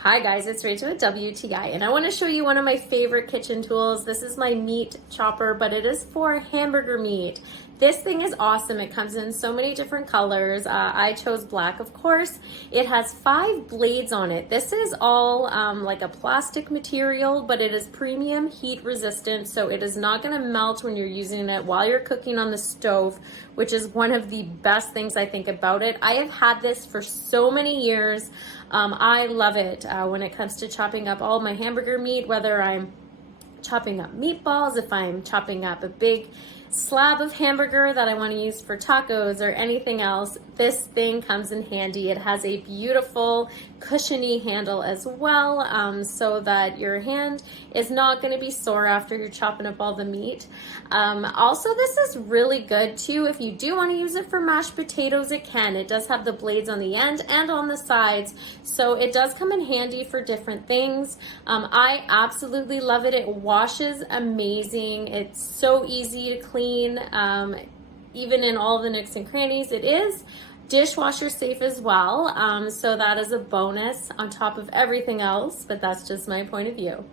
Hi guys, it's Rachel at WTI, and I want to show you one of my favorite kitchen tools. This is my meat chopper, but it is for hamburger meat. This thing is awesome. It comes in so many different colors. I chose black, of course. It has 5 blades on it. This is all like a plastic material, but it is premium heat resistant, so it is not going to melt when you're using it while you're cooking on the stove, which is one of the best things I think about it. I have had this for so many years. I love it when it comes to chopping up all my hamburger meat, whether I'm chopping up meatballs, if I'm chopping up a big slab of hamburger that I want to use for tacos or anything else. This thing comes in handy. It has a beautiful cushiony handle as well, so that your hand is not going to be sore after you're chopping up all the meat. Also, this is really good too if you do want to use it for mashed potatoes. It can. It does have the blades on the end and on the sides, so it does come in handy for different things. I absolutely love it. It washes amazing. It's so easy to clean, even in all the nooks and crannies. It is dishwasher safe as well, so that is a bonus on top of everything else, but that's just my point of view.